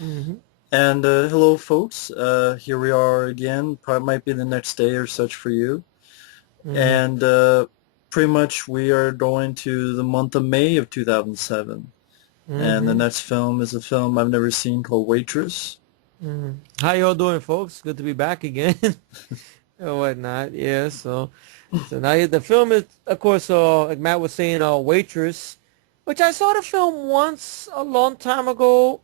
Mm-hmm. And hello, folks. Here we are again. Probably might be the next day or such for you. Mm-hmm. And pretty much we are going to the month of May of 2007. And the Mm-hmm. next film is a film I've never seen called Waitress. Mm-hmm. How y'all doing, folks? Good to be back again. And whatnot. Yeah. So now the film is, of course, like Matt was saying, Waitress, which I saw the film once a long time ago.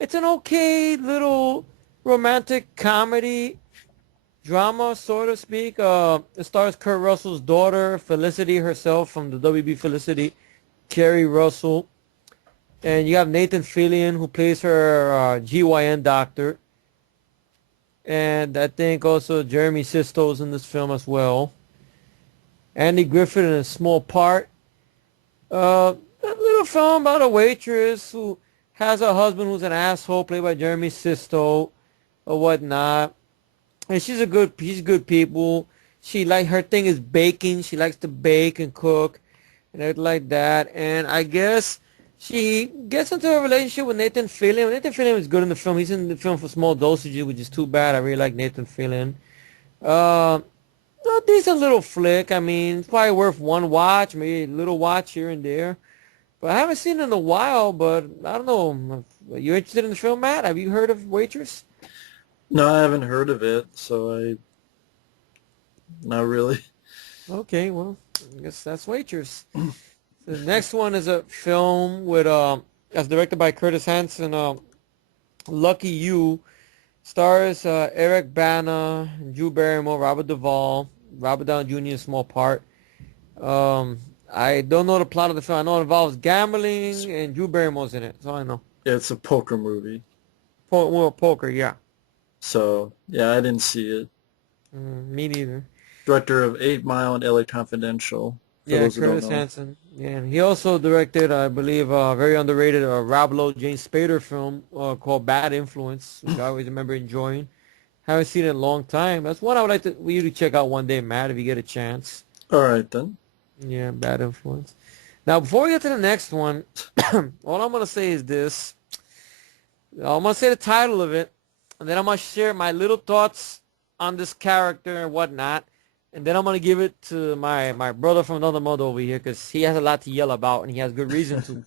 It's an okay little romantic comedy drama, so to speak. It stars Kurt Russell's daughter, Felicity herself from the WB Felicity, Carrie Russell. And you have Nathan Fillion who plays her GYN doctor. And I think also Jeremy Sisto's in this film as well. Andy Griffith in a small part. A little film about a waitress who has a husband who's an asshole, played by Jeremy Sisto or whatnot. And she's good people. She like her thing is baking. She likes to bake and cook and everything like that. And I guess she gets into a relationship with Nathan Fillion. Nathan Fillion is good in the film. He's in the film for small dosages, which is too bad. I really like Nathan Fillion. Uh, a decent little flick. I mean, it's probably worth one watch, maybe a little watch here and there. But I haven't seen it in a while. But I don't know. Are you interested in the film, Matt? Have you heard of Waitress? No, I haven't heard of it, so not really. Okay, well, I guess that's Waitress. The next one is a film with that's directed by Curtis Hanson. Lucky You stars Eric Bana, Drew Barrymore, Robert Duvall, Robert Downey Jr. in a small part. Um, I don't know the plot of the film. I know it involves gambling and Drew Barrymore's in it. That's all I know. It's a poker movie. Well, poker, yeah. So, yeah, I didn't see it. Me neither. Director of 8 Mile and LA Confidential, for Yeah, those who don't Curtis know. Hanson. Yeah, and he also directed, I believe, a very underrated Rob Lowe, James Spader film called Bad Influence, which I always remember enjoying. Haven't seen it in a long time. That's one I would like to for you to check out one day, Matt, if you get a chance. All right, then. Yeah, Bad Influence. Now, before we get to the next one, all I'm gonna say is this. I'm gonna say the title of it, and then I'm gonna share my little thoughts on this character and whatnot. And then I'm gonna give it to my brother from another mother over here because he has a lot to yell about and he has good reason to.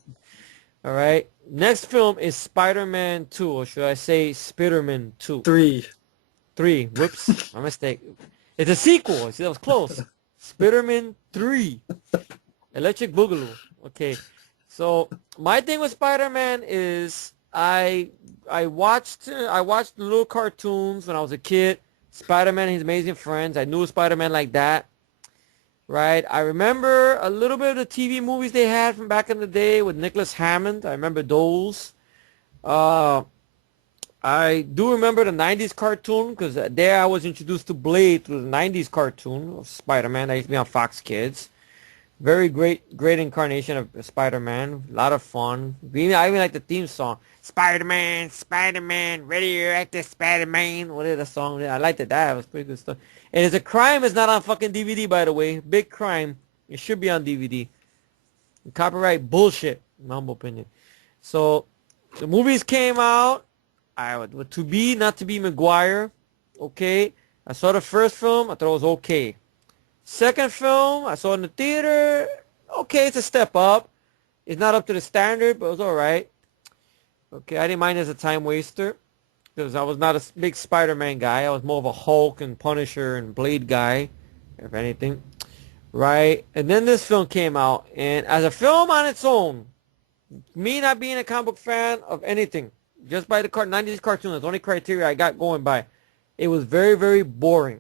All right. Next film is Spider-Man 2, or should I say Spider-Man 2? 3. 3. Whoops, my mistake. It's a sequel. See, that was close. Spider-Man 3, Electric Boogaloo. Okay. So my thing with Spider-Man is I watched the little cartoons when I was a kid. Spider-Man and His Amazing Friends. I knew Spider-Man like that, right? I remember a little bit of the TV movies they had from back in the day with Nicholas Hammond. I remember those. Uh, I do remember the 90s cartoon because there I was introduced to Blade through the 90s cartoon of Spider-Man that used to be on Fox Kids. Very great incarnation of Spider-Man. A lot of fun. I even like the theme song. Spider-Man, Spider-Man, ready to act as Spider-Man. What is the song? I liked it. That was pretty good stuff. And it's a crime it's not on fucking DVD, by the way. Big crime. It should be on DVD. Copyright bullshit, in my humble opinion. So, the movies came out. I would to be, not to be Maguire. Okay. I saw the first film. I thought it was okay. Second film, I saw it in the theater. Okay, it's a step up. It's not up to the standard, but it was alright. Okay, I didn't mind it as a time waster. Because I was not a big Spider-Man guy. I was more of a Hulk and Punisher and Blade guy, if anything. Right? And then this film came out. And as a film on its own, me not being a comic book fan of anything, just by the 90s cartoon, that's the only criteria I got going by. It was very, very boring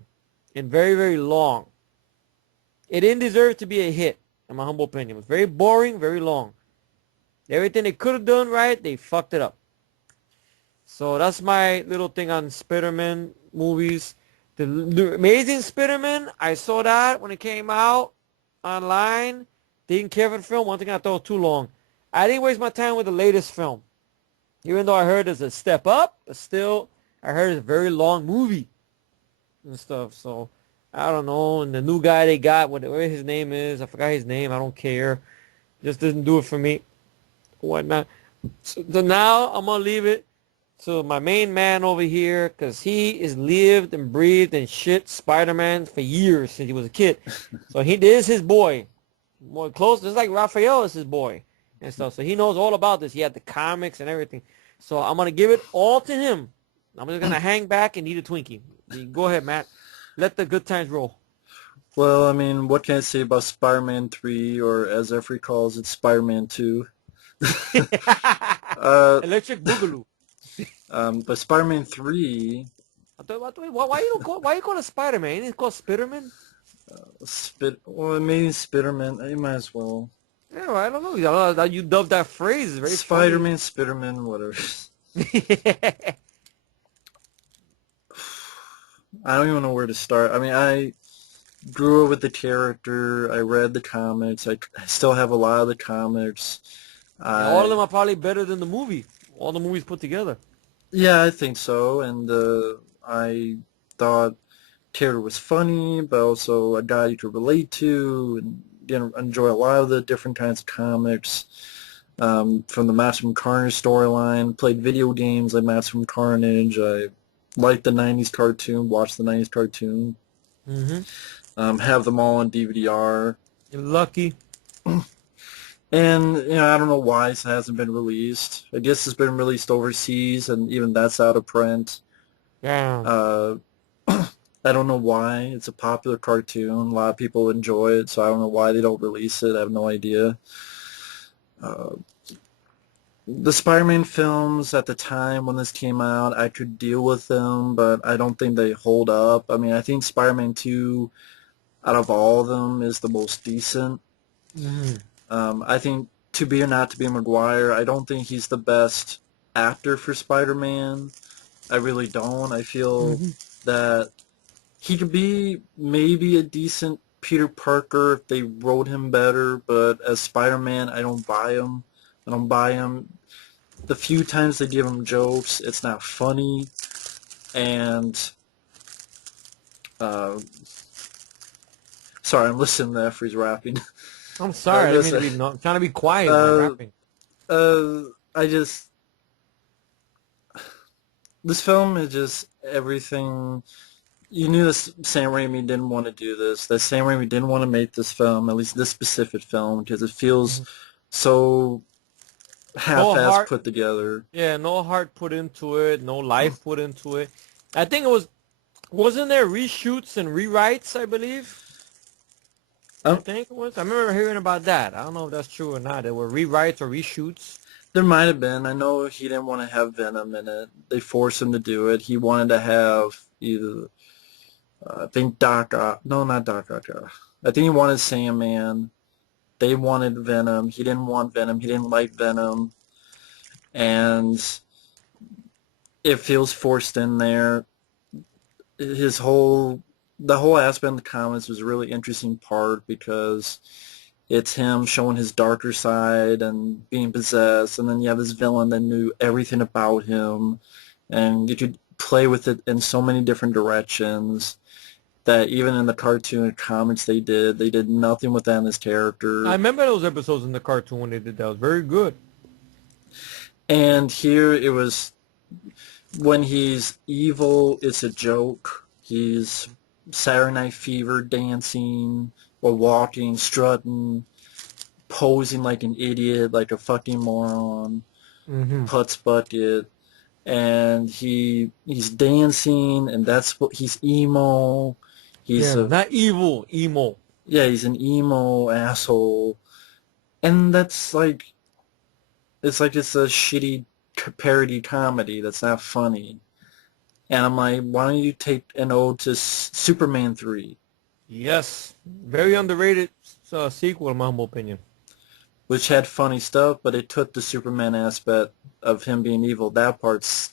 and very, very long. It didn't deserve to be a hit, in my humble opinion. It was very boring, very long. Everything they could have done right, they fucked it up. So that's my little thing on Spider-Man movies. The Amazing Spider-Man, I saw that when it came out online. Didn't care for the film. One thing I thought was too long. I didn't waste my time with the latest film. Even though I heard it's a step up, but still, I heard it's a very long movie and stuff. So I don't know. And the new guy they got, whatever his name is, I forgot his name. I don't care. Just didn't do it for me. Whatnot. So now I'm gonna leave it to my main man over here, because he is lived and breathed and shit Spider-Man for years since he was a kid. So he is his boy. More close, just like Raphael is his boy and stuff. So he knows all about this. He had the comics and everything. So I'm going to give it all to him. I'm just going to hang back and eat a Twinkie. Go ahead, Matt. Let the good times roll. Well, I mean, what can I say about Spider-Man 3, or as Efree calls it, Spider-Man 2? uh, Electric Boogaloo. but Spider-Man 3, Why you call it Spider-Man? Ain't it called Spiderman? well, maybe Spiderman, you might as well. Yeah, well, I don't know. You dubbed that phrase. It's very Spider-Man, Spiderman, whatever. funny. I don't even know where to start. I mean, I grew up with the character. I read the comics. I still have a lot of the comics. And all of them are probably better than the movie. All the movies put together. Yeah, I think so. And I thought character was funny, but also a guy you could relate to, and enjoy a lot of the different kinds of comics. From the Maximum Carnage storyline, played video games like Maximum Carnage. I liked the 90s cartoon, watched the 90s cartoon. Have them all on DVD-R. You're lucky. And, I don't know why it hasn't been released. I guess it's been released overseas, and even that's out of print. Yeah. I don't know why. It's a popular cartoon. A lot of people enjoy it, so I don't know why they don't release it. I have no idea. The Spider-Man films at the time when this came out, I could deal with them, but I don't think they hold up. I mean, I think Spider-Man 2, out of all of them, is the most decent. I think, to be or not to be Maguire, I don't think he's the best actor for Spider-Man. I really don't. I feel that he could be maybe a decent Peter Parker if they wrote him better, but as Spider-Man, I don't buy him. I don't buy him. The few times they give him jokes, it's not funny. And, sorry, I'm listening to Efree's rapping. I'm sorry. I didn't mean to I'm trying to be quiet while rapping. This film is just everything. You knew this Sam Raimi didn't want to do this. That Sam Raimi didn't want to make this film, at least this specific film, because it feels so half-assed put together. Yeah, no heart put into it, no life put into it. I think wasn't there reshoots and rewrites, I believe? I think it was. I remember hearing about that. I don't know if that's true or not. There were rewrites or reshoots. There might have been. I know he didn't want to have Venom in it. They forced him to do it. He wanted to have either, I think Doc Ock. No, not Doc Ock. I think he wanted Sandman. They wanted Venom. He didn't want Venom. He didn't like Venom. And it feels forced in there. The whole aspect of the comics was a really interesting part because it's him showing his darker side and being possessed, and then you have this villain that knew everything about him, and you could play with it in so many different directions that even in the cartoon and comics they did nothing with that in his character. I remember those episodes in the cartoon when they did that. It was very good. And here it was, when he's evil, it's a joke. He's Saturday Night Fever dancing or walking, strutting, posing like an idiot, like a fucking moron, putz bucket, and he's dancing, and that's what he's emo. He's not evil, emo. Yeah, he's an emo asshole, and that's like, it's a shitty parody comedy that's not funny. And I'm like, why don't you take an ode to Superman 3? Yes. Very underrated sequel, in my humble opinion. Which had funny stuff, but it took the Superman aspect of him being evil. That part's...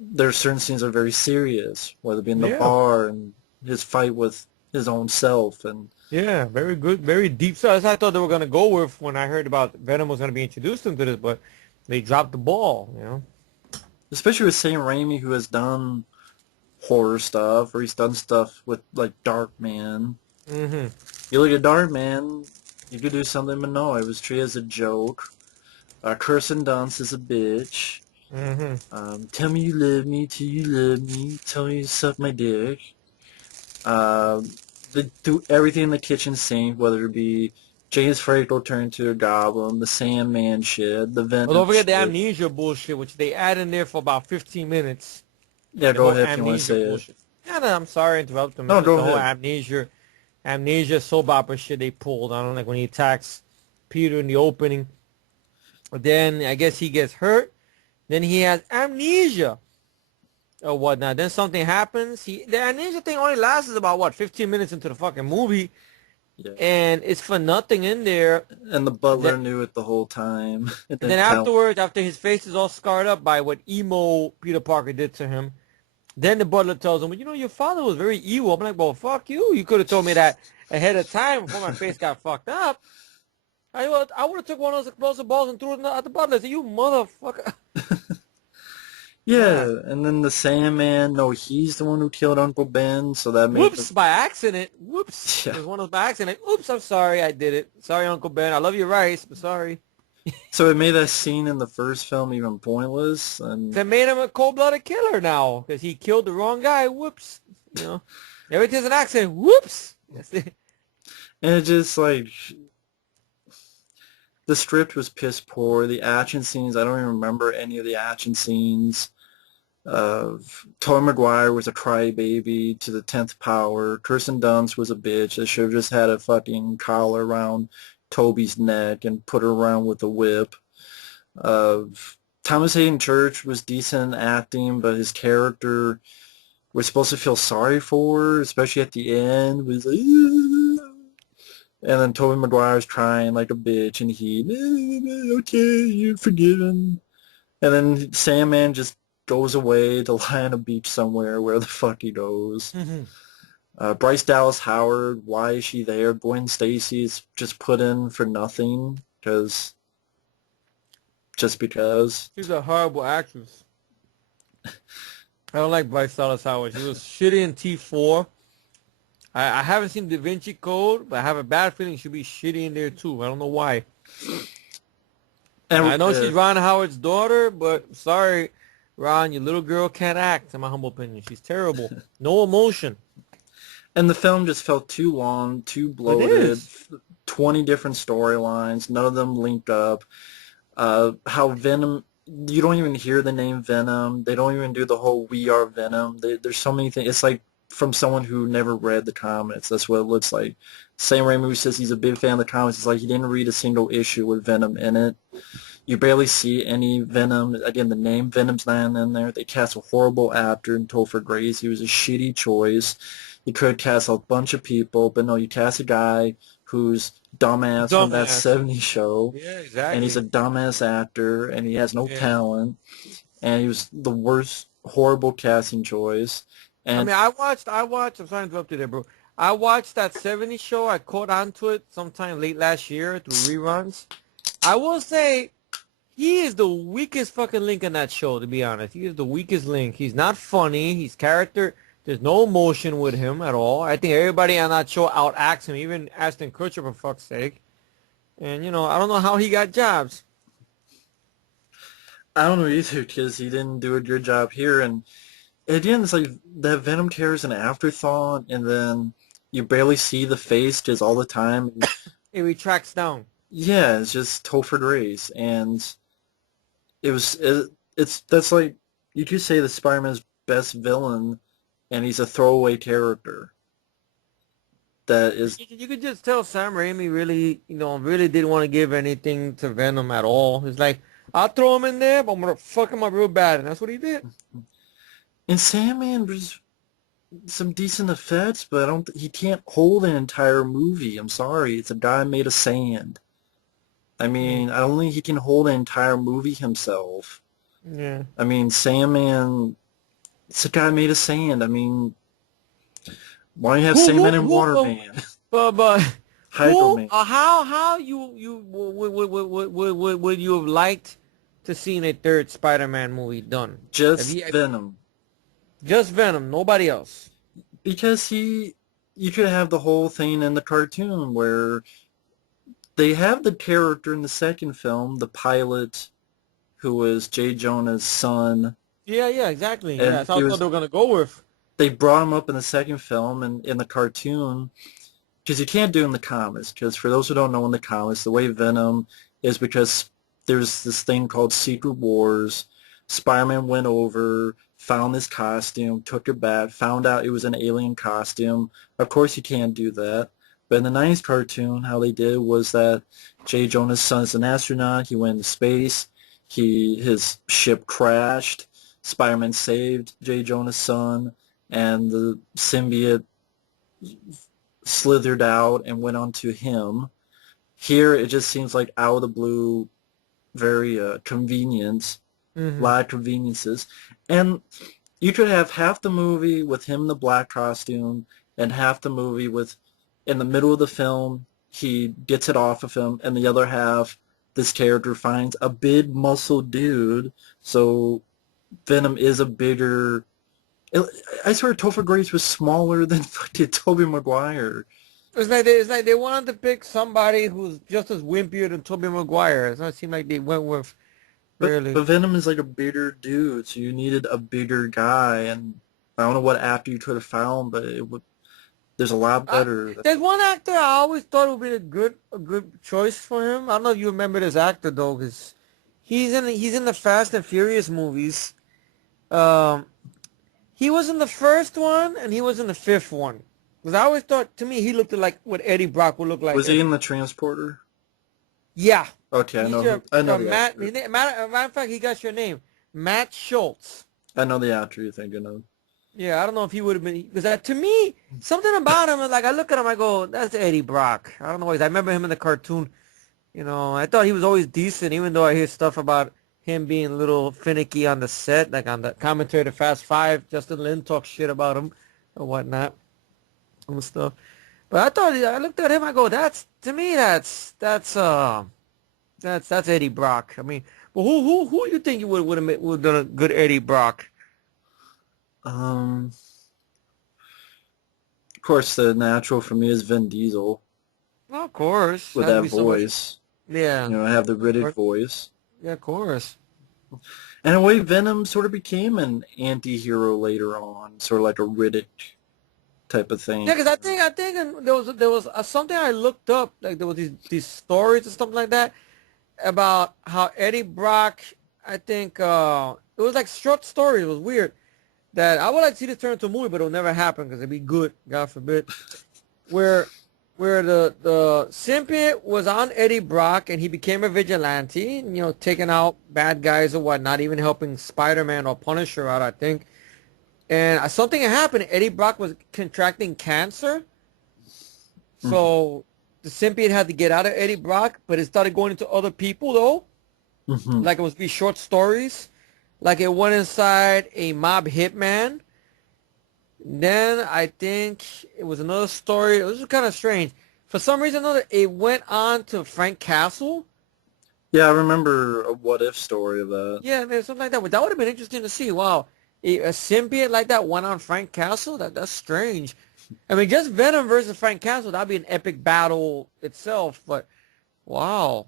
There are certain scenes that are very serious, whether it be in the bar and his fight with his own self. And yeah, very good, very deep. So as I thought they were going to go with when I heard about Venom was going to be introduced into this, but they dropped the ball, Especially with Sam Raimi, who has done horror stuff, or he's done stuff with, like, Darkman. You look at Darkman, you could do something, but no, it was treated as a joke. Kirsten Dunst is a bitch. Mm-hmm. Tell me you love me till you love me. Tell me you suck my dick. They do everything in the kitchen sink, whether it be James Franco turn to a goblin, the Sandman shit, the Well, Venom don't forget the shit. amnesia bullshit, which they add in there for about 15 minutes. Yeah, The go whole ahead if you want to amnesia say it. bullshit. Yeah, no, I'm sorry to interrupt them. It's No, just go the whole ahead. amnesia soap opera shit they pulled. I don't know, like when he attacks Peter in the opening. But then I guess he gets hurt. Then he has amnesia or whatnot. Then something happens. The amnesia thing only lasts about what 15 minutes into the fucking movie, Yeah. and it's for nothing in there. And the Then butler knew it the whole time. It and then didn't tell. afterwards, after his face is all scarred up by what emo Peter Parker did to him, then the butler tells him, well, you know, your father was very evil. I'm like, well, fuck you. You could have told me that ahead of time before my face got fucked up. I would have took one of those explosive balls and threw it at the butler. I said, you motherfucker. Yeah, God. and then the Sandman, no, he's the one who killed Uncle Ben, so that made the Whoops, by accident. Whoops. yeah. It was one of those by accident. Like, oops, I'm sorry. I did it. Sorry, Uncle Ben. I love your rice, but sorry. So it made that scene in the first film even pointless, and That made him a cold-blooded killer now because he killed the wrong guy. Whoops. You know, everything's an accident. Whoops. That's it. it just like the script was piss poor. The action scenes, I don't even remember any of the action scenes. Tobey Maguire was a crybaby to the 10th power. Kirsten Dunst was a bitch. They should have just had a fucking collar around Toby's neck and put her around with a whip. Uh, Thomas Hayden Church was decent acting, but his character we're supposed to feel sorry for, especially at the end. Was like, "Ah." And then Tobey Maguire's crying like a bitch, and he, okay, you're forgiven. And then Sandman just goes away to lie on a beach somewhere, where the fuck he goes. Bryce Dallas Howard, why is she there? Gwen Stacy's just put in for nothing, just because. She's a horrible actress. I don't like Bryce Dallas Howard. She was shitty in T4. I haven't seen Da Vinci Code, but I have a bad feeling she'll be shitty in there too. I don't know why. And I know she's Ron Howard's daughter, but sorry, Ron, your little girl can't act, in my humble opinion. She's terrible. No emotion. and the film just felt too long, too It bloated. is. 20 different storylines, none of them linked up. How Venom, you don't even hear the name Venom. They don't even do the whole "We Are Venom." There's so many things. It's like from someone who never read the comics. That's what it looks like. Sam Raimi says he's a big fan of the comics. It's like he didn't read a single issue with Venom in it. You barely see any Venom. Again, the name Venom's not in there. They cast a horrible actor in Topher Grace. He was a shitty choice. You could cast a bunch of people, but no, you cast a guy who's dumbass from that Dumbass. 70s show, Yeah, and he's exactly. a dumbass actor, and he has no Yeah. talent, and he was the worst, horrible casting choice. I And mean, I'm sorry to interrupt you there, bro. I watched that 70s show. I caught on to it sometime late last year through reruns. I will say he is the weakest fucking link in that show, to be honest. He is the weakest link. He's not funny. He's character. There's no emotion with him at all. I think everybody on that show outacts him, even Ashton Kutcher, for fuck's sake. And, you know, I don't know how he got jobs. I don't know either because he didn't do a good job here. And at the end, it's like that Venom character is an afterthought, and then you barely see the face just all the time. He retracts down. Yeah, it's just Topher Grace, and it's that's like you could say the Spider-Man's best villain, and he's a throwaway character. That is, You could just tell Sam Raimi really, you know, really didn't want to give anything to Venom at all. He's like, I'll throw him in there, but I'm going to fuck him up real bad. And that's what he did. and Sandman was some decent effects, but I don't. He can't hold an entire movie. I'm sorry, it's a guy made of sand. I mean, I don't think he can hold an entire movie himself. Yeah. I mean, Sandman, it's a guy made of sand. I mean, why don't you have Sandman and Waterman? But Hydro who, Man. how would you have liked to seen a third Spider-Man movie done? Just Venom. Just Venom, nobody else. Because you could have the whole thing in the cartoon where they have the character in the second film, the pilot who was Jay Jonah's son, Yeah, exactly. Yeah, and that's how I thought they were gonna go with. they brought him up in the second film and in the cartoon because you can't do it in the comics. Because for those who don't know, in the comics, the way Venom is because there's this thing called Secret Wars. Spider-Man went over, found this costume, took it back, found out it was an alien costume. Of course, you can't do that. But in the 90s cartoon, how they did was that Jay Jonah's son is an astronaut. He went into space. His ship crashed. Spider-Man saved Jay Jonah's son, and the symbiote slithered out and went onto him. Here, it just seems like out of the blue, very convenient, a Hmm. lot of conveniences. And you could have half the movie with him in the black costume and half the movie with, in the middle of the film, he gets it off of him, and the other half, this character finds a big muscle dude. So Venom is a bigger. I swear Topher Grace was smaller than fucking Tobey Maguire. It's like they wanted to pick somebody who's just as wimpier than Tobey Maguire. It seemed like they went with But really. Venom is like a bigger dude, so you needed a bigger guy, and I don't know what actor you could have found, but it would. There's a lot I, better. there's one actor I always thought would be a good choice for him. I don't know if you remember this actor though, because he's in the Fast and Furious movies. Um, he was in the first one and he was in the fifth one. Because I always thought, to me, he looked like what Eddie Brock would look like Was he if. in the Transporter? Yeah, Okay, he's I know the Matt. actor. Matter of fact, he got your name, Matt Schultz. I know the actor you're thinking of. Yeah, I don't know if he would have been because to me, something about him is like I look at him, I go, that's Eddie Brock. I don't know. I remember him in the cartoon. I thought he was always decent, even though I hear stuff about him being a little finicky on the set, like on the commentary to Fast Five. Justin Lin talks shit about him or whatnot and stuff. But I looked at him, I go, that's to me, that's Eddie Brock. I mean, but who you think you would have done a good Eddie Brock? Um, of course, the natural for me is Vin Diesel Well, of course, with has to that be so much. voice. Yeah, I have the of Riddick course. voice. Yeah, of course. And in a way, Venom sort of became an anti-hero later on, sort of like a Riddick type of thing. Yeah, because I think there was something I looked up, like there was these stories or something like that about how Eddie Brock. I think it was like short stories. It was weird that I would like to see this turn into a movie, but it'll never happen because it'd be good, God forbid. Where where the symbiote was on Eddie Brock and he became a vigilante, taking out bad guys or whatnot, even helping Spider-Man or Punisher out, I think. And something had happened. Eddie Brock was contracting cancer, so the symbiote had to get out of Eddie Brock, but it started going into other people though. Mm-hmm. Like it was be short stories. Like it went inside a mob hitman. Then I think it was another story. It was kind of strange. For some reason or another, it went on to Frank Castle. Yeah, I remember a what if story of that. Yeah, there's something like that. But that would have been interesting to see. Wow, a symbiote like that went on Frank Castle. That's strange. I mean, just Venom versus Frank Castle, that'd be an epic battle itself. But wow,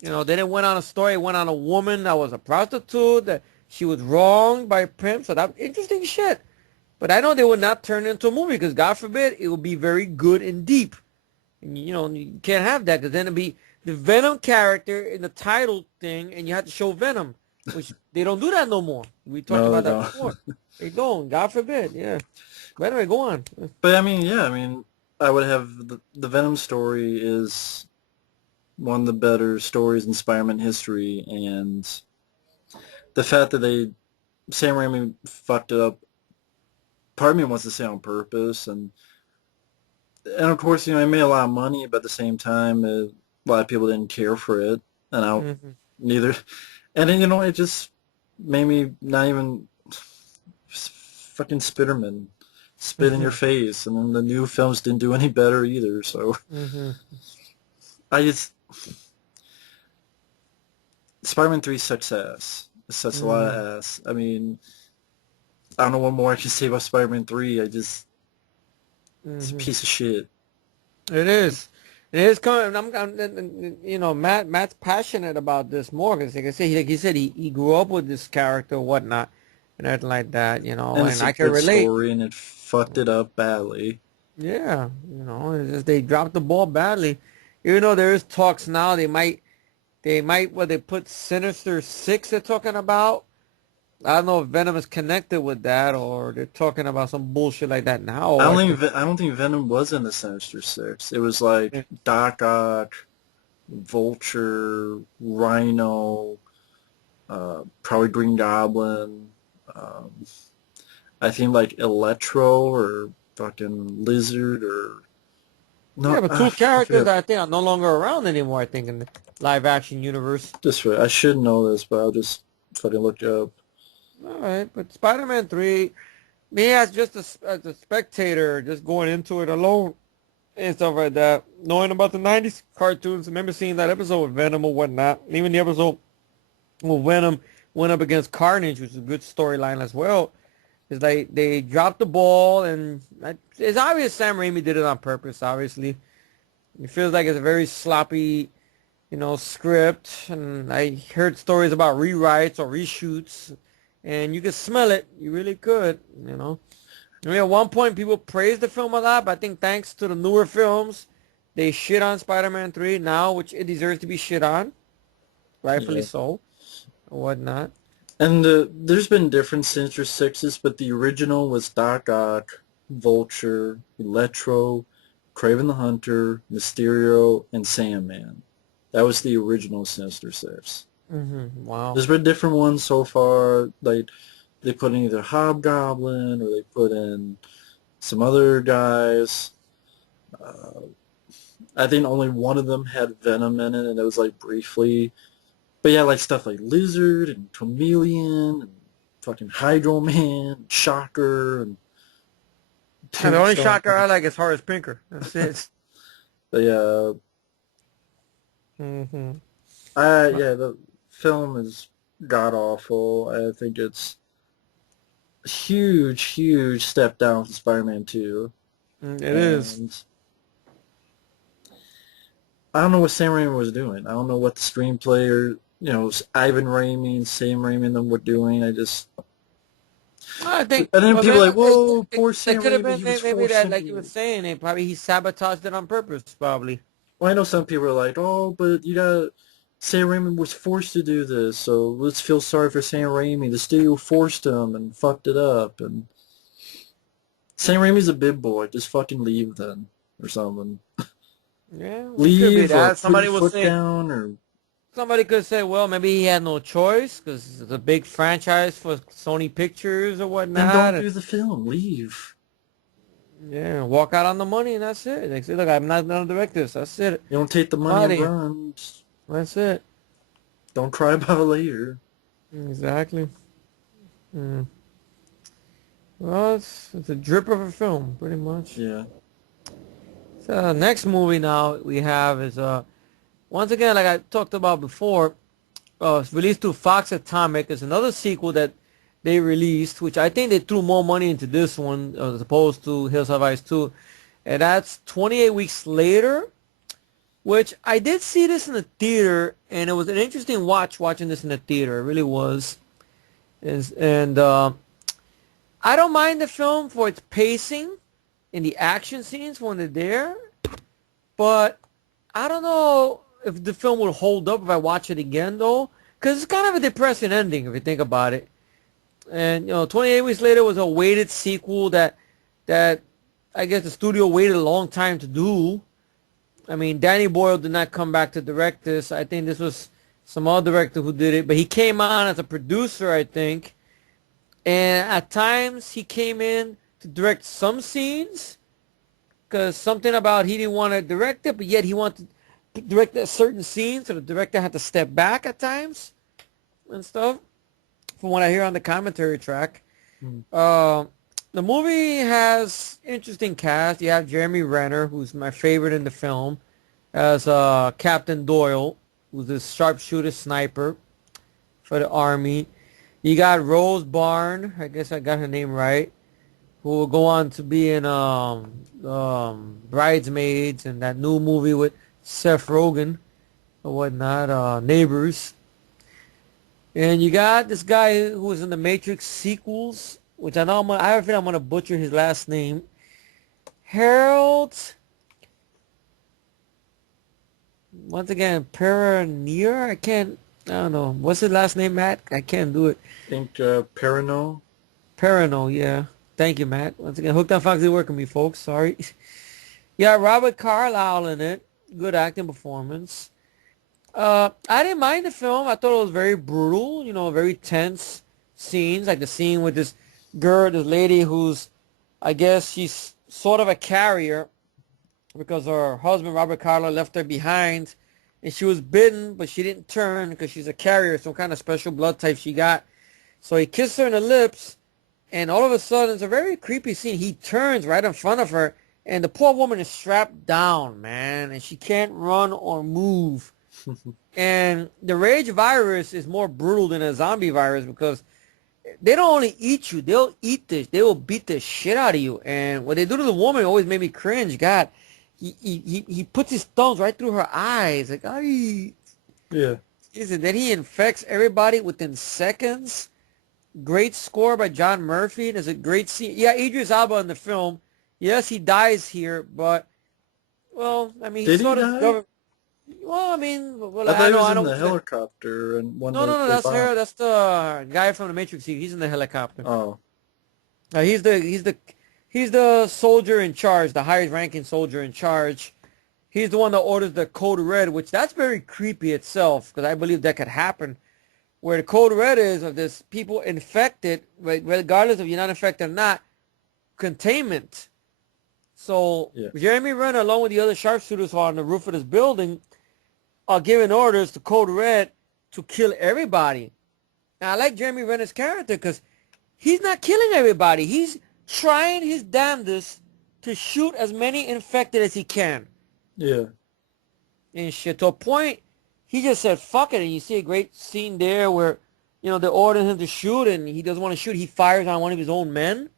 then it went on a story. It went on a woman that was a prostitute. That she was wronged by a pimp. So that interesting shit. But I know they would not turn it into a movie because God forbid it would be very good and deep. And you can't have that because then it'd be the Venom character in the title thing, and you have to show Venom, which they don't do that no more. We talked No, about they that don't. before. They don't. God forbid. Yeah. But anyway, go on. But I mean, yeah, I mean, I would have the Venom story is one of the better stories in Spider-Man history, and the fact that Sam Raimi fucked it up. Part of me wants to say on purpose, and of course, it made a lot of money, but at the same time, a lot of people didn't care for it, and I don't Hmm. neither. And then it just made me not even fucking Spitterman spit in your Hmm. face, and then the new films didn't do any better either. So Hmm. I just Spider-Man 3 success. It sucks a lot Hmm. of ass. I mean, I don't know what more I can say about Spider-Man 3. It's a Hmm. piece of shit. It is. It is coming. You know, Matt's passionate about this more because, like he said, he grew up with this character, or whatnot, and everything like that. You know, And it's and a I can good relate. story, and it fucked it up badly. Yeah, you know, it's just they dropped the ball badly. Even though there is talks now, they might, well, they put Sinister Six. They're talking about. I don't know if Venom is connected with that, or they're talking about some bullshit like that now. Or I think. I don't think Venom was in the Sinister Six. It was like Doc Ock, Vulture, Rhino, probably Green Goblin. Um, I think like Electro or fucking Lizard or Yeah, no, but two I characters forget. that I think are no longer around anymore. I think in the live action universe. This way, I should know this, but I'll just fucking look it up. All right, but Spider-Man 3, me as just as a spectator, just going into it alone and stuff like that, knowing about the 90s cartoons, I remember seeing that episode with Venom or whatnot, even the episode where Venom went up against Carnage, which is a good storyline as well. It's like they dropped the ball, and it's obvious Sam Raimi did it on purpose, obviously. It feels like it's a very sloppy, script, and I heard stories about rewrites or reshoots, and you could smell it. You really could. I mean, at one point, people praised the film a lot, but I think thanks to the newer films, they shit on Spider-Man 3 now, which it deserves to be shit on, rightfully Yeah. so, or whatnot. And there's been different Sinister Sixes, but the original was Doc Ock, Vulture, Electro, Kraven the Hunter, Mysterio, and Sandman. That was the original Sinister Six. Wow. There's been different ones so far. Like they put in either Hobgoblin or they put in some other guys. Uh, I think only one of them had Venom in it, and it was like briefly. But yeah, like stuff like Lizard and Chameleon and fucking Hydro Man, Shocker and And the only Tombstone. shocker I like is Horace Pinker. That's it. But yeah, hmm yeah, the film is god awful. I think it's a huge, huge step down from Spider-Man 2. It is. And I don't know what Sam Raimi was doing. I don't know what the screenplay or, Ivan Raimi and Sam Raimi and them were doing. I think, And then well, people are like, whoa, it, poor it Sam could have Raimi, been he was maybe forced that, to like you were do. saying, he sabotaged it on purpose, probably. Well, I know some people are like, oh, but Sam Raimi was forced to do this, so let's feel sorry for Sam Raimi. The studio forced him and fucked it up. And Sam Raimi's a big boy. Just fucking leave then, or something. Yeah, it could be Leave or that. put your foot down or Somebody could say, well, maybe he had no choice because it's a big franchise for Sony Pictures or then don't whatnot. do the film. Leave. Yeah, walk out on the money and that's it. They say, look, I'm not gonna direct this. That's it. You don't take the money and Money. run. Just That's it. don't cry about it later. Exactly. Mm. Well, it's a drip of a film, pretty much. Yeah. So next movie now we have is once again, like I talked about before, it's released through Fox Atomic. It's another sequel that they released, which I think they threw more money into this one as opposed to Hills Have Eyes 2. And that's 28 Weeks Later, which I did see this in the theater, and it was an interesting watching this in the theater. It really was. And I don't mind the film for its pacing in the action scenes when they're there, but I don't know if the film would hold up if I watch it again, though, because it's kind of a depressing ending if you think about it. And 28 Weeks Later was a weighted sequel that I guess the studio waited a long time to do. I mean, Danny Boyle did not come back to direct this. I think this was some other director who did it, but he came on as a producer, I think. And at times he came in to direct some scenes because something about he didn't want to direct it, but yet he wanted to direct a certain scene, so the director had to step back at times and stuff. From what I hear on the commentary track, Hmm. the movie has interesting cast. You have Jeremy Renner, who's my favorite in the film, as Captain Doyle, who's this sharpshooter sniper for the army. You got Rose Byrne, I guess I got her name right, who will go on to be in Bridesmaids and that new movie with Seth Rogen or whatnot, Neighbors. And you got this guy who was in the Matrix sequels, which I know I have a feeling I'm gonna butcher his last name. Harold. Once again, Peronier. I don't know. What's his last name, Matt? I can't do it. I think Parano. Perino, yeah. Thank you, Matt. Once again, Hooked on Fox is working me, folks. Sorry. Yeah, Robert Carlyle in it. Good acting performance. I didn't mind the film. I thought it was very brutal, very tense scenes, like the scene with this girl, this lady who's, I guess she's sort of a carrier because her husband, Robert Carlyle, left her behind, and she was bitten, but she didn't turn because she's a carrier, some kind of special blood type she got. So he kissed her in the lips, and all of a sudden, it's a very creepy scene. He turns right in front of her, and the poor woman is strapped down, man, and she can't run or move. And the rage virus is more brutal than a zombie virus because they don't only eat you, they'll eat this. They will beat the shit out of you. And what they do to the woman always made me cringe. God, he puts his thumbs right through her eyes. Like, ay. Yeah. Then he infects everybody within seconds. Great score by John Murphy. There's a great scene. Yeah, Idris Elba in the film. Yes, he dies here, but, well, I mean, Did he die? Well, I mean, well, I thought he was I in know. the helicopter and when No, no, no, they that's her. bombed. That's the guy from the Matrix. He's in the helicopter. Oh. He's the soldier in charge, the highest ranking soldier in charge. He's the one that orders the code red, which that's very creepy itself because I believe that could happen. Where the code red is of this people infected, regardless if you're not infected or not, containment. So Yeah. Jeremy Renner, along with the other sharpshooters who are on the roof of this building, are giving orders to Code Red to kill everybody. Now, I like Jeremy Renner's character because he's not killing everybody. He's trying his damnedest to shoot as many infected as he can. Yeah. And shit, to a point, he just said, fuck it. And you see a great scene there where, they're ordering him to shoot and he doesn't want to shoot. He fires on one of his own men.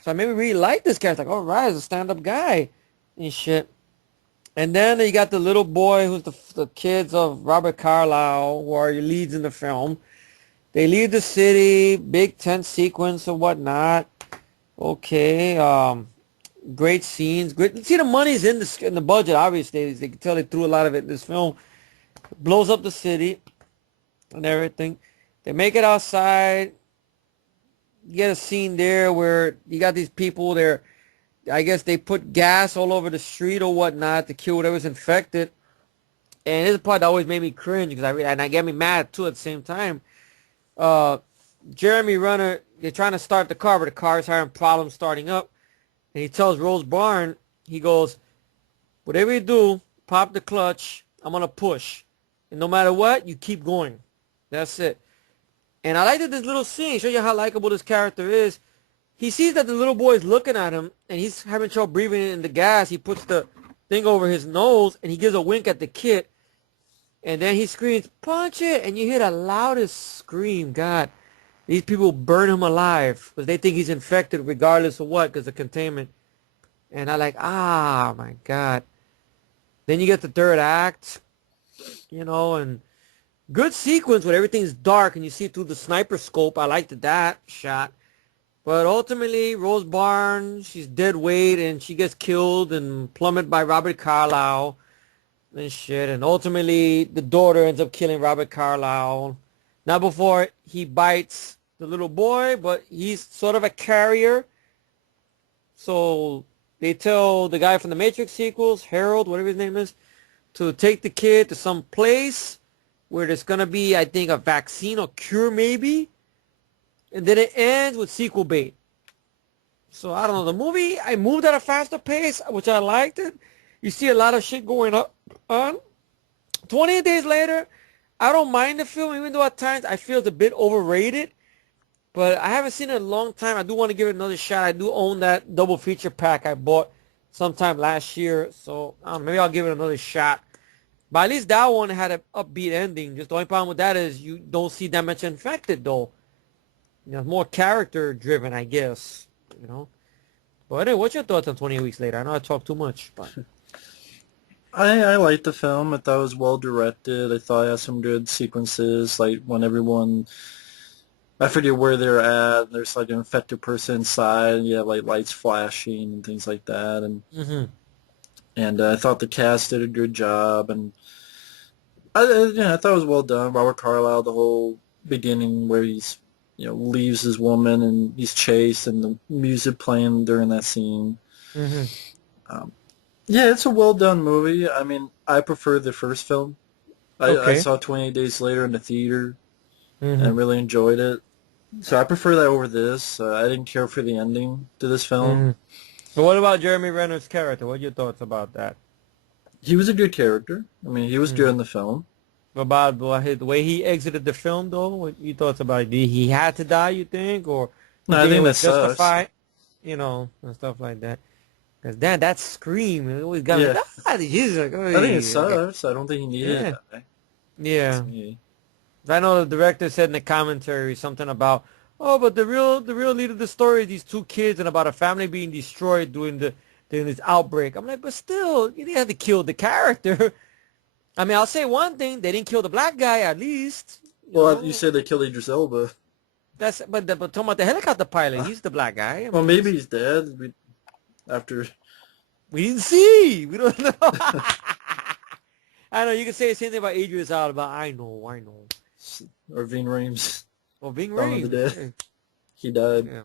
So I maybe really like this character. Like, all right, he's a stand-up guy and shit. And then you got the little boy who's the kids of Robert Carlyle, who are your leads in the film. They leave the city, big tense sequence or whatnot. Okay, great scenes. Great. See, the money's in the budget. Obviously, they can tell they threw a lot of it in this film. Blows up the city and everything. They make it outside. You get a scene there where you got these people there. I guess they put gas all over the street or whatnot to kill whatever's infected. And this is the part that always made me cringe because and I get me mad too at the same time. Jeremy Renner, they're trying to start the car, but the car is having problems starting up. And he tells Rose Byrne, he goes, whatever you do, pop the clutch. I'm going to push. And no matter what, you keep going. That's it. And I like that this little scene, show you how likable this character is. He sees that the little boy is looking at him, and he's having trouble breathing in the gas. He puts the thing over his nose, and he gives a wink at the kid. And then he screams, punch it! And you hear the loudest scream. God, these people burn him alive because they think he's infected regardless of what, because of containment. And I like, my God. Then you get the third act, and good sequence when everything's dark and you see it through the sniper scope. I liked that shot. But ultimately, Rose Byrne, she's dead weight, and she gets killed and plummeted by Robert Carlyle and shit. And ultimately, the daughter ends up killing Robert Carlyle. Not before he bites the little boy, but he's sort of a carrier. So they tell the guy from the Matrix sequels, Harold, whatever his name is, to take the kid to some place where there's going to be, I think, a vaccine or cure maybe. And then it ends with sequel bait. So, I don't know. The movie, I moved at a faster pace, which I liked it. You see a lot of shit going on. 28 days later, I don't mind the film, even though at times I feel it's a bit overrated. But I haven't seen it in a long time. I do want to give it another shot. I do own that double feature pack I bought sometime last year. So, maybe I'll give it another shot. But at least that one had an upbeat ending. Just the only problem with that is you don't see that much infected, though. More character driven, I guess. you know. But anyway, what's your thoughts on 28 Weeks Later? I know I talked too much, but I liked the film. I thought it was well directed. I thought it had some good sequences, like when everyone, I forget where they're at. There's like an infected person inside, and you have like lights flashing and things like that. hmm And I thought the cast did a good job, and I thought it was well done. Robert Carlyle, the whole beginning where he's leaves his woman and he's chased, and the music playing during that scene. hmm Um, yeah, it's a well done movie. I mean, I prefer the first film. I okay. saw 28 Days Later in the theater hmm and really enjoyed it. So I prefer that over this. I didn't care for the ending to this film. hmm But what about Jeremy Renner's character? What are your thoughts about that? He was a good character. I mean, he was good hmm in the film. About the way he exited the film, though? What you thoughts about it? Did he had to die, you think? Or you No, I think it think that was sucks. justified? And stuff like that. Because that scream, it always got me Yeah, like, he's like, I think it "Oy," okay. sucks. I don't think he needed Yeah. to die. That's Yeah. me. I know the director said in the commentary something about, oh, but the real lead of the story is these two kids and about a family being destroyed during this outbreak. I'm like, but still, you didn't have to kill the character. I mean, I'll say one thing: they didn't kill the black guy, at least. You Well, you know, said they killed Idris Elba. but talking about the helicopter pilot, he's the black guy. I Well, mean, maybe he's dead after. we didn't see. We don't know. I know you can say the same thing about Idris Elba. I know. Or Ving Rhames, Well, Ving Dawn of the Rhames. Dead. Hey, He died. yeah.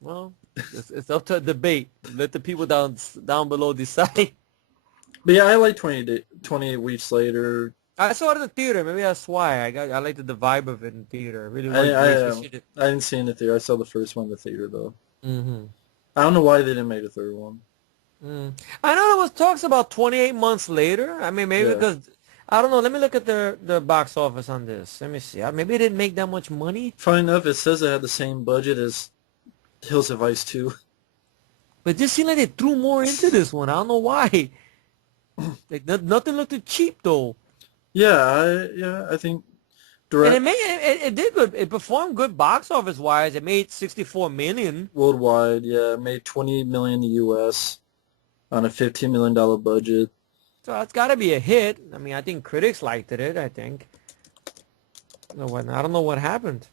Well, it's up to debate. Let the people down below decide. But yeah, I like 28 Weeks Later. I saw it in the theater. Maybe that's why I liked the vibe of it in theater. I really I liked I, Waitress. um, I didn't see it in the theater. I saw the first one in the theater though. Mm-hmm. I don't know why they didn't make a third one. Mm. I know there was talks about 28 months later. I mean, maybe Yeah. because I don't know. Let me look at the box office on this. Let me see. Maybe it didn't make that much money. Funny enough, it says it had the same budget as Hills of Ice 2. But it just seemed like they threw more into this one. I don't know why. Like nothing looked too cheap though. I think And direct it did good. It performed good box office wise. It made 64 million. worldwide, yeah, it made 28 million in the US on a $15 million budget. So it's got to be a hit. I mean, I think critics liked it. I think. I don't know what happened.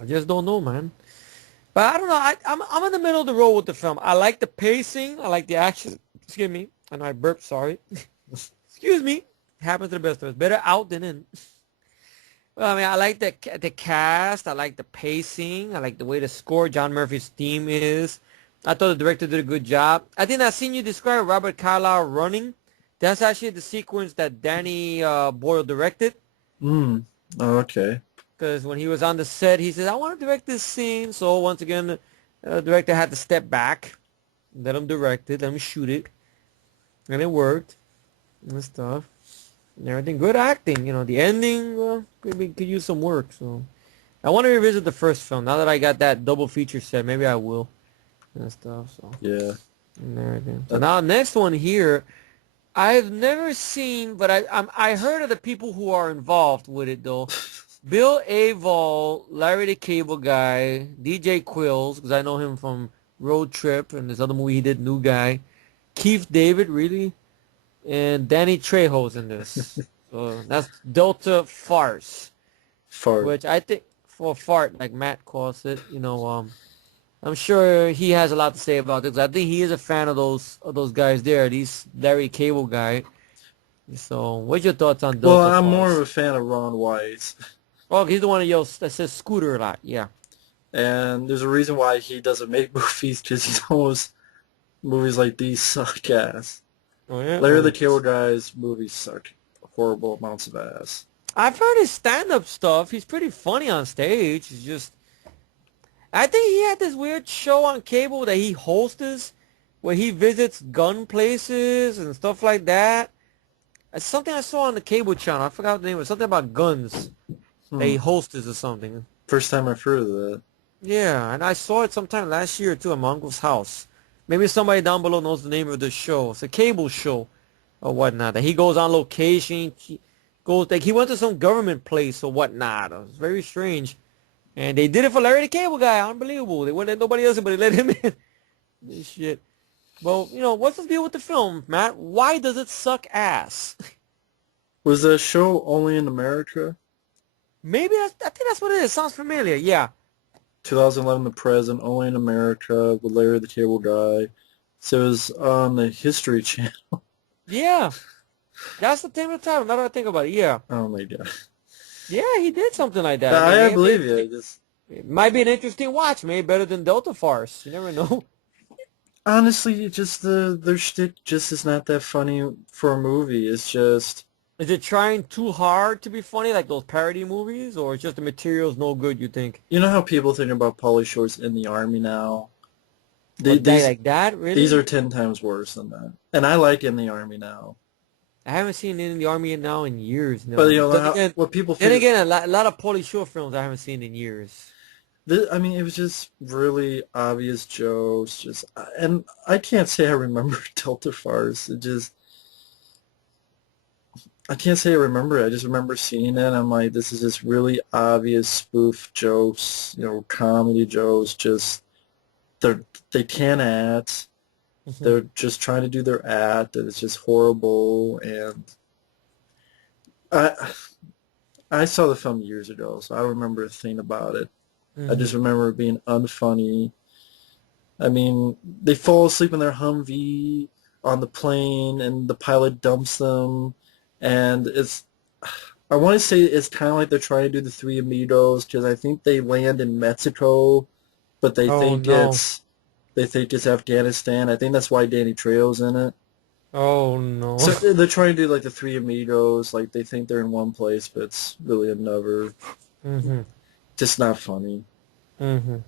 I just don't know, man. But I don't know. I'm in the middle of the road with the film. I like the pacing. I like the action. Excuse me. I know I burped. Sorry. Excuse me. Happens to the best of us. Better out than in. Well, I mean, I like the cast. I like the pacing. I like the way the score, John Murphy's theme is. I thought the director did a good job. I think that scene you described, Robert Carlyle running, that's actually the sequence that Danny Boyle directed. Mm. Oh, okay. Because when he was on the set, he said, I want to direct this scene. So once again, the director had to step back, let him direct it, let him shoot it. And it worked and stuff. And everything. Good acting. The ending, well, could use some work. So I want to revisit the first film. Now that I got that double feature set, maybe I will. And stuff. So Yeah. and everything. So now next one here, I've never seen, but I heard of the people who are involved with it though. Bill Avall, Larry the Cable Guy, DJ Quills, because I know him from Road Trip and this other movie he did, New Guy. Keith David, really, and Danny Trejo's in this. So that's Delta Farce, Fart. which I think for fart, like Matt calls it. I'm sure he has a lot to say about this. I think he is a fan of those guys there. These Larry Cable Guy. So, what's your thoughts on Well, Delta I'm more of Farce? a fan of Ron White. Oh, he's the one that says Scooter a lot. Yeah. And there's a reason why he doesn't make movies, because he knows movies like these suck ass. Oh yeah. Larry the Cable Guy's movies suck horrible amounts of ass. I've heard his stand-up stuff. He's pretty funny on stage. He's just, I think he had this weird show on cable that he hosts, where he visits gun places and stuff like that. It's something I saw on the cable channel. I forgot what the name was. Something about guns that he hosts or something. First time I've heard of that. Yeah, and I saw it sometime last year too at my uncle's house. Maybe somebody down below knows the name of the show. It's a cable show or whatnot. That he goes on location. He went to some government place or whatnot. It was very strange. And they did it for Larry the Cable Guy. Unbelievable. They wouldn't let nobody else in, but they let him in. This shit. Well, what's the deal with the film, Matt? Why does it suck ass? Was that show only in America? Maybe I think that's what it is. Sounds familiar. Yeah. 2011 to present, only in America with Larry the Cable Guy. So it was on the History Channel. Yeah. That's the thing of the time. Now that I think about it. Yeah. Oh my god. Yeah, he did something like that. I mean, I believe you. It might be an interesting watch. Maybe better than Delta Farce. You never know. Honestly, just their shtick just is not that funny for a movie. It's just Is it trying too hard to be funny like those parody movies, or is just the material's no good, you think? you know how people think about Pauly Shore's in the army now. Or die These like that, really? these are 10 times worse than that. And I like In the Army now. I haven't seen it in the army now in years. No. But you know Then again, what people then figure. again, a lot of Pauly Shore films I haven't seen in years. I mean, it was just really obvious jokes. And I can't say I remember Delta Farce. I can't say I remember it. I just remember seeing it. And I'm like, this is just really obvious spoof jokes, comedy jokes. Just they can't act. They're just trying to do their act, and it's just horrible. And I I saw the film years ago, so I don't remember a thing about it. I just remember it being unfunny. I mean, they fall asleep in their Humvee on the plane, and the pilot dumps them, and I want to say it's kind of like they're trying to do the Three Amigos, because I think they land in Mexico, but they Oh think no. it's Afghanistan. I think that's why Danny Trejo's in it. Oh no. So they're trying to do like the Three Amigos, like they think they're in one place, but it's really another. Mhm. Just not funny. Mhm.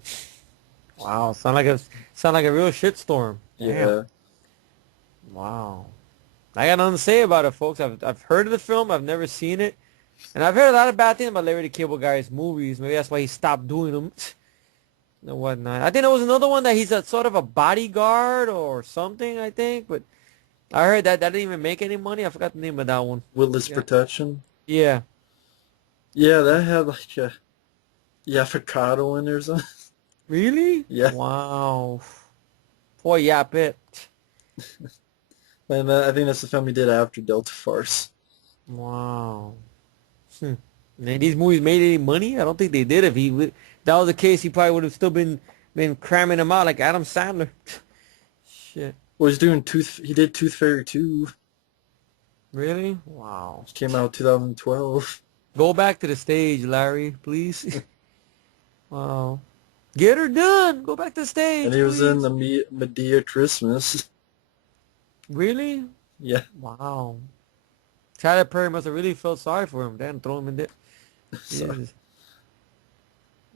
Wow. Sound like a real shitstorm. Damn. Yeah. Wow. I got nothing to say about it, folks. I've heard of the film. I've never seen it, and I've heard a lot of bad things about Larry the Cable Guy's movies. Maybe that's why he stopped doing them. And whatnot. I think there was another one that he's a sort of a bodyguard or something. I think, but I heard that didn't even make any money. I forgot the name of that one. Witless Yeah. Protection. Yeah. Yeah, that had like a avocado in there or something. Really? Yeah. Wow. Poor Yapit. And I think that's the film he did after Delta Farce. Wow. And these movies made any money? I don't think they did. If that was the case, he probably would have still been cramming them out like Adam Sandler. Shit. Well, he did Tooth Fairy 2. Really? Wow. Came out 2012. Go back to the stage, Larry, please. Wow. Get her done. Go back to the stage, And he was please. in the Medea Christmas. Really? Yeah. Wow. Tyler Perry must have really felt sorry for him. Damn, throw him in there. So Jesus.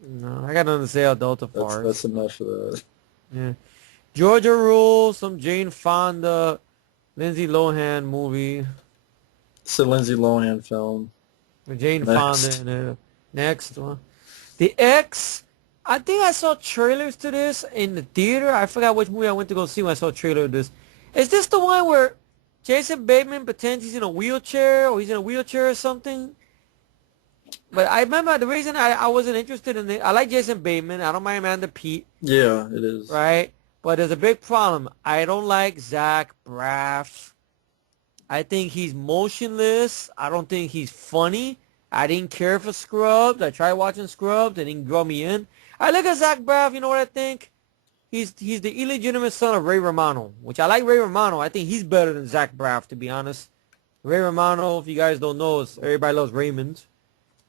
No, I got nothing to say about Delta Farce. that's enough of that. Yeah. Georgia Rule, some Jane Fonda, Lindsay Lohan movie. It's a Lindsay Lohan film. With Jane Next. Fonda in it. Next one. The X. I think I saw trailers to this in the theater. I forgot which movie I went to go see when I saw a trailer of this. Is this the one where Jason Bateman pretends he's in a wheelchair or he's in a wheelchair or something? But I remember the reason I wasn't interested in it. I like Jason Bateman. I don't mind Amanda Peet. Yeah, it is. Right? But there's a big problem. I don't like Zach Braff. I think he's motionless. I don't think he's funny. I didn't care for Scrubs. I tried watching Scrubs. They didn't draw me in. I look at Zach Braff. You know what I think? He's the illegitimate son of Ray Romano, which I like Ray Romano. I think he's better than Zach Braff, to be honest. Ray Romano, if you guys don't know, everybody loves Raymond.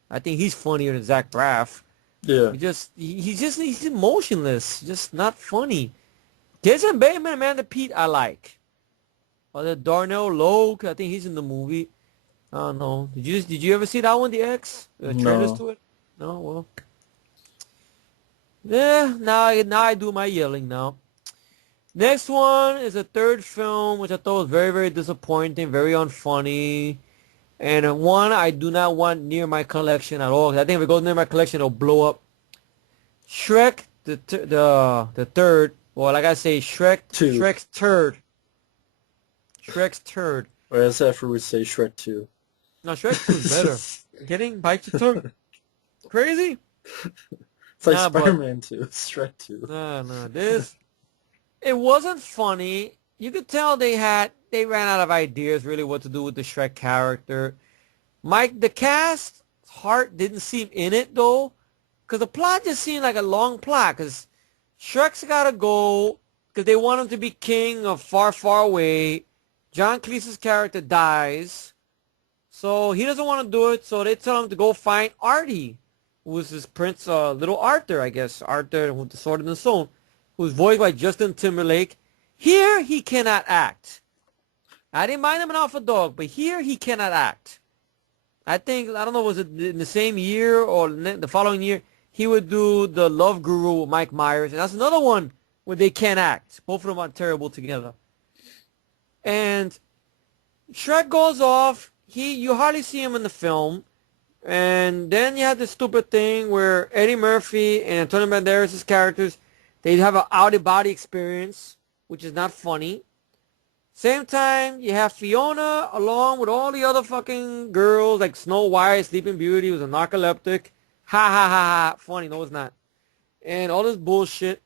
I think he's funnier than Zach Braff. Yeah. He's emotionless, just not funny. Jason Bateman, Amanda Peet, I like. Other Darnell Logue, I think he's in the movie. I don't know. Did you ever see that one, The X? Trailers to it? No, well. Yeah, now I do my yelling now. Next one is a third film, which I thought was very, very disappointing, very unfunny. And one I do not want near my collection at all. I think if it goes near my collection, it'll blow up. Shrek the third. Well, like I say, Shrek's turd. Shrek's turd. Or as Efree would say, Shrek 2. No, Shrek 2 is better. Kidding? Bite your tongue. Crazy? It's like Nah, but Spider-Man 2, Shrek 2. no, this it wasn't funny. You could tell they ran out of ideas really what to do with the Shrek character. Mike, the cast heart didn't seem in it though, because the plot just seemed like a long plot. Because Shrek's gotta go because they want him to be king of far, far away. John Cleese's character dies, so he doesn't want to do it. So they tell him to go find Artie, who was his prince, little Arthur, I guess, Arthur with the sword in the stone, who's voiced by Justin Timberlake. Here he cannot act. I didn't mind him in Alpha Dog, but here he cannot act. I think, I don't know, was it in the same year or the following year, he would do the Love Guru with Mike Myers. And that's another one where they can't act. Both of them are terrible together. And Shrek goes off. You hardly see him in the film. And then you have this stupid thing where Eddie Murphy and Antonio Banderas' characters, they have an out-of-body experience, which is not funny. Same time, you have Fiona along with all the other fucking girls like Snow White, Sleeping Beauty, who's a narcoleptic. Ha ha ha ha. Funny, no it's not. And all this bullshit.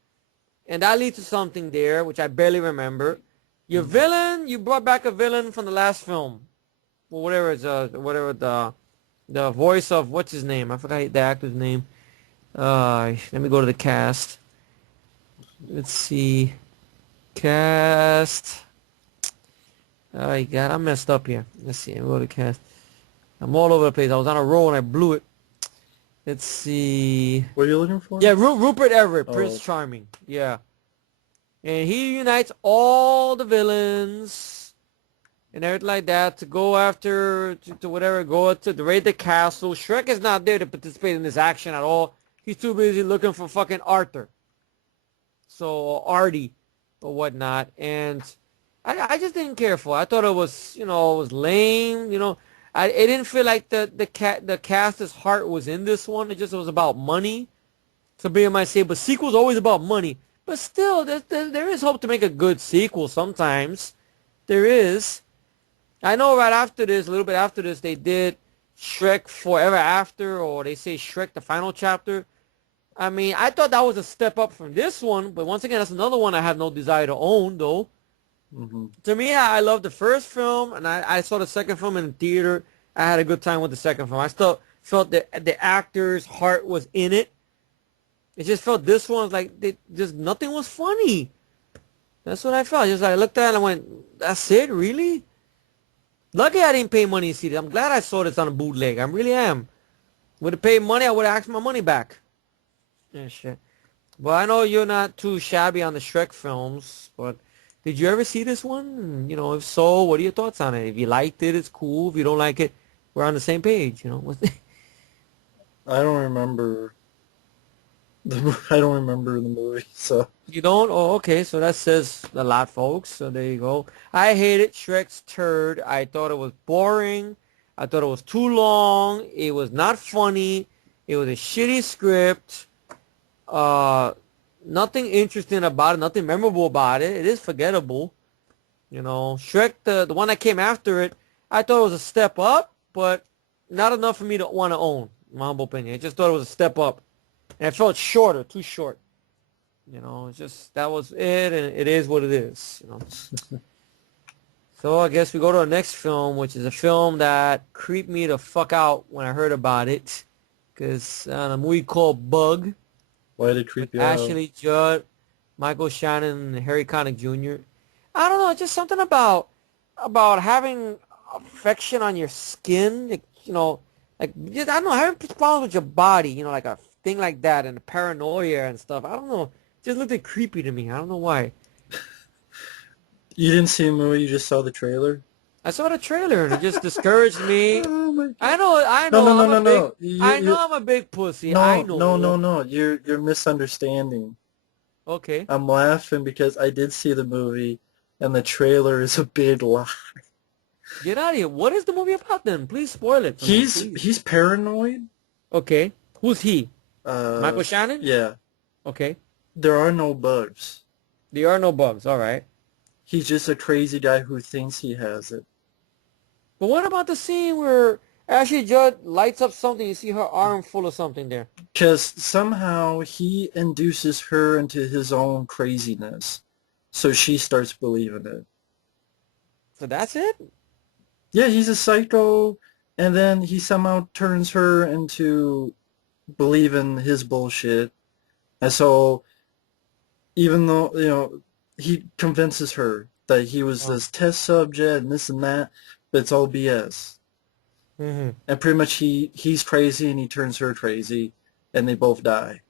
And that leads to something there, which I barely remember. Your villain, you brought back a villain from the last film. Well, whatever the voice of, what's his name? I forgot the actor's name. Let me go to the cast. Let's see. Cast. Oh, God, I'm messed up here. Let's see. Let me go to cast. I'm all over the place. I was on a roll and I blew it. Let's see. What are you looking for? Yeah, Rupert Everett, Oh. Prince Charming. Yeah. And he unites all the villains and everything like that to go after, to whatever, go to raid the castle. Shrek is not there to participate in this action at all. He's too busy looking for fucking Arthur. So, Artie or whatnot. And I just didn't care for it. I thought it was, it was lame, it didn't feel like the cast's heart was in this one. It just was about money. Somebody might say, but sequels always about money. But still, there is hope to make a good sequel sometimes. There is. I know right after this, a little bit after this, they did Shrek Forever After, or they say Shrek the Final Chapter. I mean, I thought that was a step up from this one, but once again, that's another one I have no desire to own, though. Mm-hmm. To me, I loved the first film, and I saw the second film in the theater. I had a good time with the second film. I still felt that the actor's heart was in it. It just felt this one was like just nothing was funny. That's what I felt. Just I looked at it and I went, "That's it, really?" Lucky I didn't pay money to see it. I'm glad I saw this on a bootleg. I really am. Would have paid money, I would have asked my money back. Yeah, shit. Well, I know you're not too shabby on the Shrek films, but did you ever see this one? If so, what are your thoughts on it? If you liked it, it's cool. If you don't like it, we're on the same page. I don't remember I don't remember the movie, so. You don't? Oh, okay. So that says a lot, folks. So there you go. I hated Shrek's Third. I thought it was boring. I thought it was too long. It was not funny. It was a shitty script. Nothing interesting about it. Nothing memorable about it. It is forgettable. Shrek, the one that came after it, I thought it was a step up, but not enough for me to want to own, in my humble opinion. I just thought it was a step up. And it felt shorter, too short. It's just, that was it, and it is what it is, So I guess we go to our next film, which is a film that creeped me the fuck out when I heard about it. Because a movie called Bug. Why did it creep you out? Ashley Judd, Michael Shannon, and Harry Connick Jr. I don't know, just something about having affection on your skin, just, I don't know, having problems with your body, like a thing like that, and the paranoia and stuff. I don't know, it just looked creepy to me. I don't know why. You didn't see the movie, you just saw the trailer? I saw the trailer and it just discouraged me. Oh my God. I know. No. I know I'm a big pussy. No, I know. no. You're misunderstanding. Okay. I'm laughing because I did see the movie, and the trailer is a big lie. Get out of here. What is the movie about then? Please spoil it for me, please. He's paranoid. Okay. Who's he? Michael Shannon? Yeah. Okay. There are no bugs. There are no bugs. All right. He's just a crazy guy who thinks he has it. But what about the scene where Ashley Judd lights up something. You see her arm full of something there. Because somehow he induces her into his own craziness. So she starts believing it. So that's it? Yeah, he's a psycho, and then he somehow turns her into believing his bullshit. And so, even though, he convinces her that he was Wow. this test subject and this and that, but it's all BS. Hmm. And pretty much he's crazy and he turns her crazy, and they both die.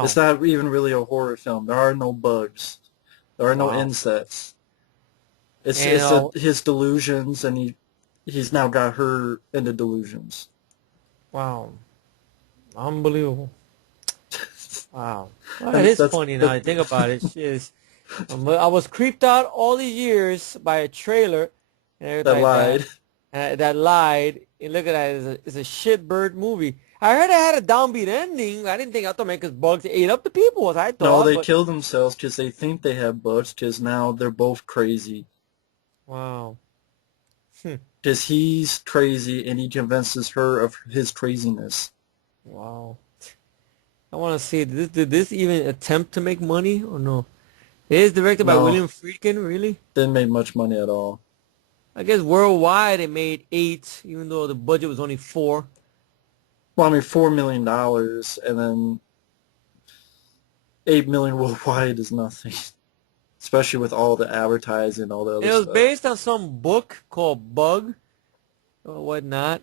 It's Wow. not even really a horror film. There are no bugs. There are no Wow. insects. It's And it's a, his delusions, and he's now got her into delusions. wow. Unbelievable. Wow. Well, that And is that's funny now. that I think about it. Shit. I was creeped out all these years by a trailer and that everything like that. lied. That lied. And look at that. It's a shitbird movie. I heard it had a downbeat ending. I didn't think I thought because bugs ate up the people, as I No, thought. they But kill themselves because they think they have bugs because now they're both crazy. wow. Hmm. Because he's crazy and he convinces her of his craziness. Wow. I want to see, did this even attempt to make money or no? It is directed by No, William Friedkin, really? didn't make much money at all. I guess worldwide it made 8, even though the budget was only 4. Well, I mean, $4 million and then 8 million worldwide is nothing, especially with all the advertising and all the other It was stuff. based on some book called Bug or whatnot.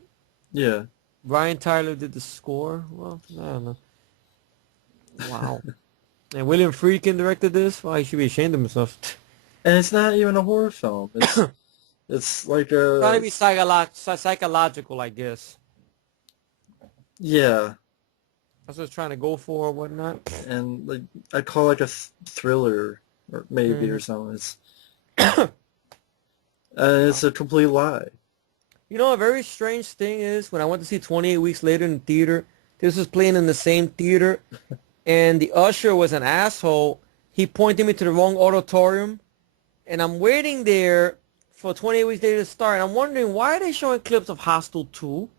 Yeah, Brian Tyler did the score. Well, I don't know. Wow. And William Friedkin directed this? Well, he should be ashamed of himself. and it's not even a horror film. It's like Trying to a be psychological, I guess. yeah, That's what it's trying to go for or whatnot. and like I call it like a thriller or maybe or Mhm. something. It's Wow. it's a complete lie. You know, a very strange thing is when I went to see 28 Weeks Later in the theater, this was playing in the same theater, and the usher was an asshole. He pointed me to the wrong auditorium, and I'm waiting there for 28 Weeks Later to start, and I'm wondering why are they showing clips of Hostel 2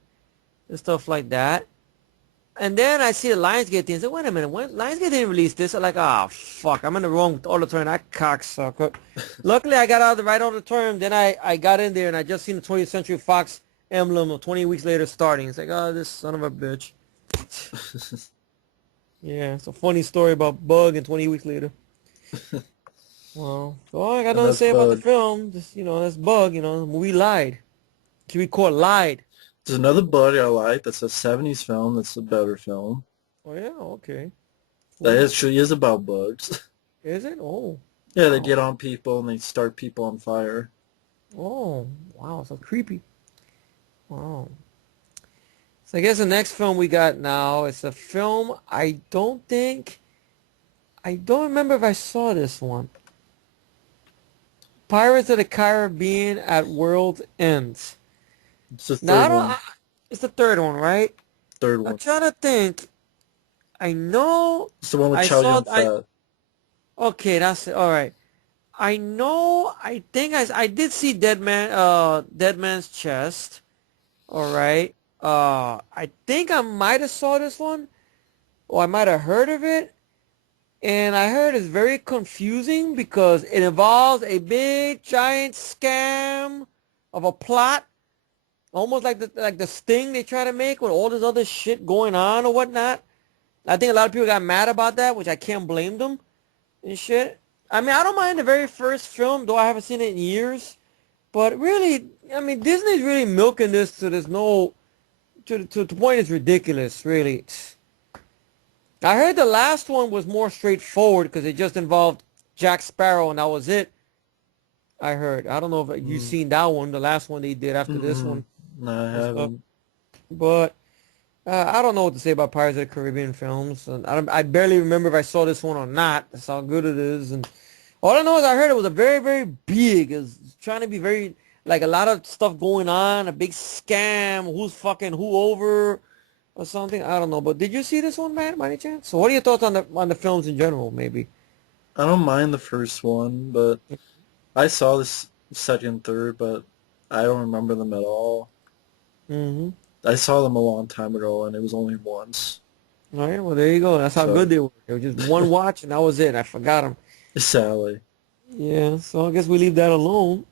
and stuff like that. And then I see the Lionsgate thing. I said, wait a minute, when Lionsgate didn't release this? I'm like, oh, fuck, I'm in the wrong auditorium. That cocksucker. Luckily, I got out of the right auditorium. Then I got in there, and I just seen the 20th Century Fox emblem of 20 weeks later starting. It's like, oh, this son of a bitch. Yeah, it's a funny story about Bug and 20 weeks later. Well, all I got And nothing to that's say about the Bug. film. Just, that's Bug, the movie lied. Should we call it lied? There's another Bug I like. That's a '70s film. That's a better film. Oh, yeah, okay. That Cool. actually is about bugs. Is it? Oh, Yeah, they wow. get on people and they start people on fire. Oh, wow, so creepy. Wow. So I guess the next film we got now is a film I don't remember if I saw this one. Pirates of the Caribbean at World Ends. It's the Now third one. it's the third one, right? Third I'm one. trying to think. I know It's the one with I Chow saw Yun Fat. okay, that's it. All right. I know I think I did see Dead Man's Chest. All right. I think I might have saw this one, or I might have heard of it, and I heard it's very confusing because it involves a big giant scam of a plot, almost like the Sting they try to make with all this other shit going on or whatnot. I think a lot of people got mad about that, which I can't blame them and shit. I mean, I don't mind the very first film, though I haven't seen it in years. But really, I mean, Disney's really milking this to there's no to the point it's ridiculous, really. I heard the last one was more straightforward because it just involved Jack Sparrow and that was it. I heard. I don't know if you've Mm, seen that one, the last one they did after this mm-mm. one No, I and stuff. haven't. But I don't know what to say about Pirates of the Caribbean films. And I barely remember if I saw this one or not. That's how good it is. And all I know is I heard it was a very, very big. It's trying to be very, like a lot of stuff going on, a big scam, who's fucking who over or something. I don't know. But did you see this one, man, by any chance? So what are your thoughts on the films in general, maybe? I don't mind the first one, but I saw this second, third, but I don't remember them at all. Mm-hmm. I saw them a long time ago, and it was only once. All right, well, there you go. That's how good So, they were. It was just one watch, and that was it. I forgot them. sadly. Yeah, so I guess we leave that alone.